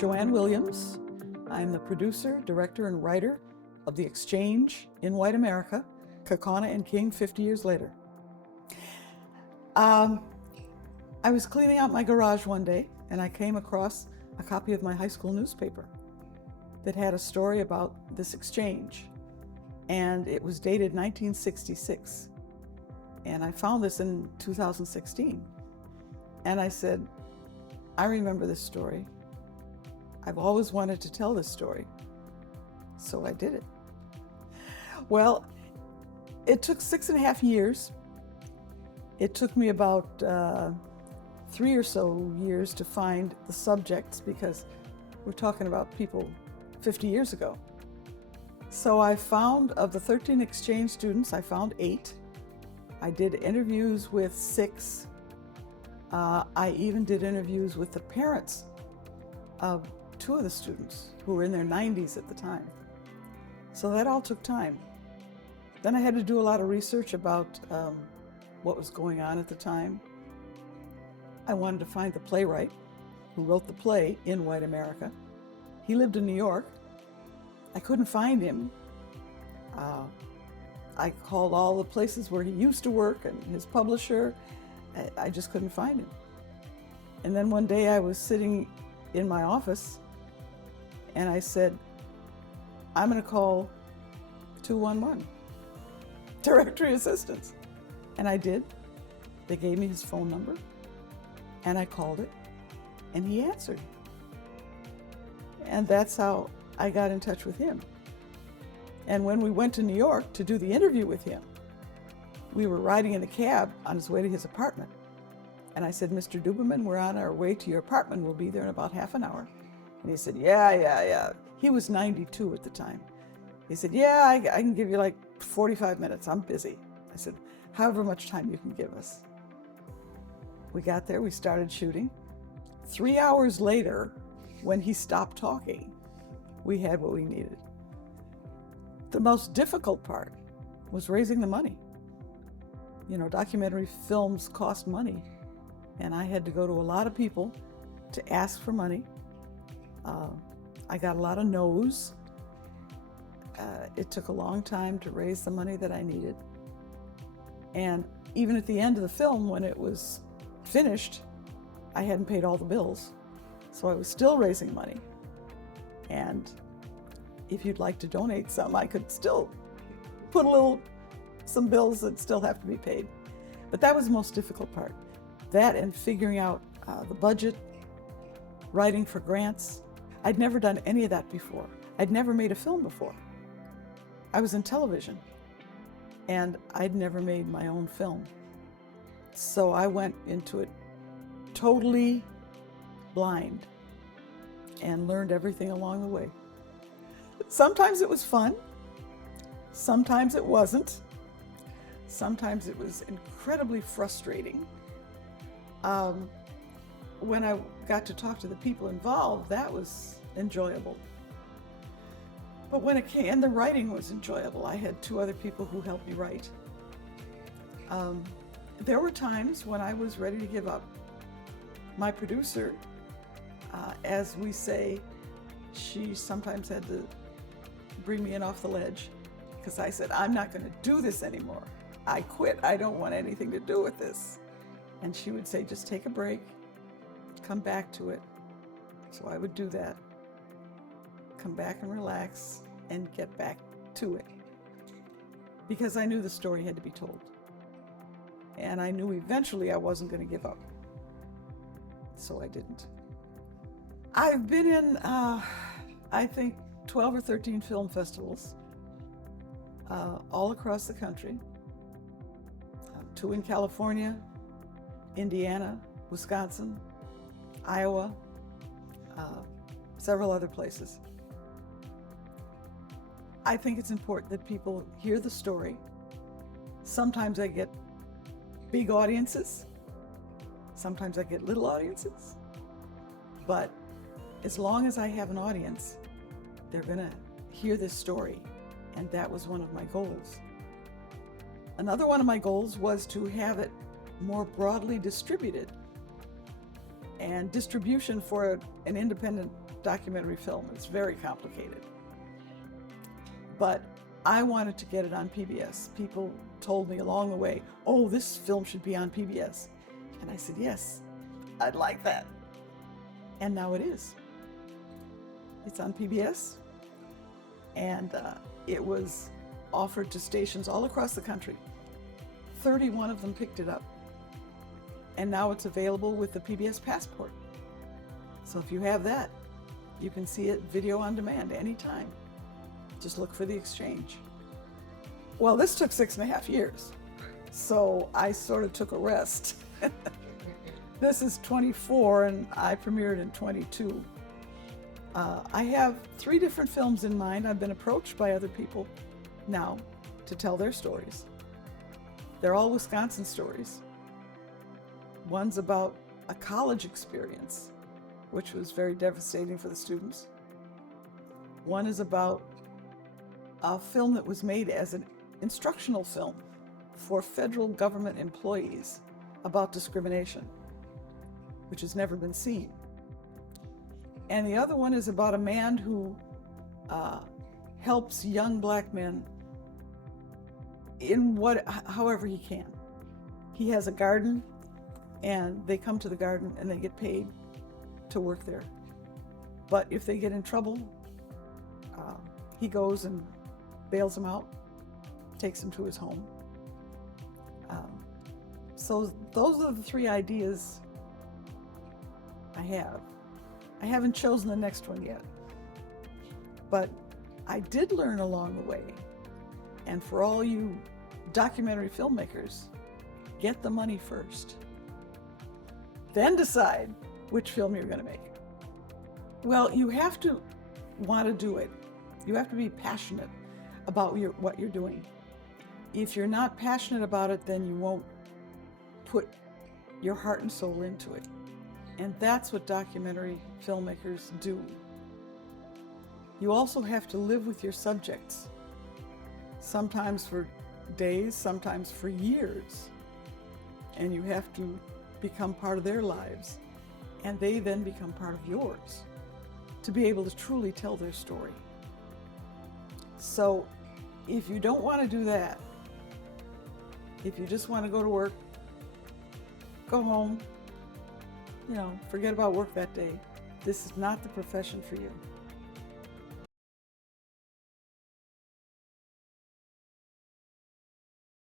Joanne Williams. I'm the producer, director, and writer of The Exchange in White America, Kaukauna and King 50 years later. I was cleaning out my garage one day and I came across a copy of my high school newspaper that had a story about this exchange, and it was dated 1966. And I found this in 2016. And I said, I remember this story. I've always wanted to tell this story. So I did it. Well, it took 6.5 years. It took me about 3 or so years to find the subjects, because we're talking about people 50 years ago. So I found, of the 13 exchange students, I found 8. I did interviews with 6. I even did interviews with the parents of 2 of the students who were in their 90s at the time. So that all took time. Then I had to do a lot of research about what was going on at the time. I wanted to find the playwright who wrote the play in White America. He lived in New York. I couldn't find him. I called all the places where he used to work and his publisher. I just couldn't find him. And then one day I was sitting in my office and I said, I'm going to call 211, directory assistance. And I did. They gave me his phone number and I called it and he answered. And that's how I got in touch with him. And when we went to New York to do the interview with him, we were riding in a cab on his way to his apartment. And I said, Mr. Duberman, we're on our way to your apartment. We'll be there in about half an hour. And he said, yeah. He was 92 at the time. He said, yeah, I can give you like 45 minutes. I'm busy. I said, however much time you can give us. We got there, we started shooting. 3 hours later, when he stopped talking, we had what we needed. The most difficult part was raising the money. You know, documentary films cost money, and I had to go to a lot of people to ask for money. I got a lot of no's. It took a long time to raise the money that I needed. And even at the end of the film, when it was finished, I hadn't paid all the bills. So I was still raising money. And if you'd like to donate some, I could still put some bills that still have to be paid. But that was the most difficult part. That and figuring out the budget, writing for grants. I'd never done any of that before. I'd never made a film before. I was in television and I'd never made my own film. So I went into it totally blind and learned everything along the way. Sometimes it was fun. Sometimes it wasn't. Sometimes it was incredibly frustrating. When I got to talk to the people involved, that was enjoyable. But when it came, and the writing was enjoyable. I had 2 other people who helped me write. There were times when I was ready to give up. My producer, as we say, she sometimes had to bring me in off the ledge, because I said, I'm not going to do this anymore. I quit. I don't want anything to do with this. And she would say, just take a break, come back to it. So I would do that, come back and relax and get back to it, because I knew the story had to be told. And I knew eventually I wasn't going to give up. So I didn't. I've been in, I think, 12 or 13 film festivals all across the country. 2 in California, Indiana, Wisconsin, Iowa, several other places. I think it's important that people hear the story. Sometimes I get big audiences. Sometimes I get little audiences. But as long as I have an audience, they're going to hear this story. And that was one of my goals. Another one of my goals was to have it more broadly distributed. And distribution for an independent documentary film. It's very complicated. But I wanted to get it on PBS. People told me along the way, oh, this film should be on PBS. And I said, yes, I'd like that. And now it is. It's on PBS. And it was offered to stations all across the country. 31 of them picked it up. And now it's available with the PBS Passport. So if you have that, you can see it video on demand anytime. Just look for the exchange. Well, this took 6.5 years. So I sort of took a rest. This is 24 and I premiered in 22. I have 3 different films in mind. I've been approached by other people now to tell their stories. They're all Wisconsin stories. One's about a college experience, which was very devastating for the students. One is about a film that was made as an instructional film for federal government employees about discrimination, which has never been seen. And the other one is about a man who helps young black men in however he can. He has a garden, and they come to the garden and they get paid to work there. But if they get in trouble, he goes and bails them out, takes them to his home. So those are the 3 ideas I have. I haven't chosen the next one yet, but I did learn along the way. And for all you documentary filmmakers, get the money first. Then decide which film you're going to make. Well, you have to want to do it. You have to be passionate about what you're doing. If you're not passionate about it, then you won't put your heart and soul into it. And that's what documentary filmmakers do. You also have to live with your subjects, sometimes for days, sometimes for years. And you have to become part of their lives, and they then become part of yours to be able to truly tell their story. So if you don't want to do that, if you just want to go to work, go home, forget about work that day, this is not the profession for you.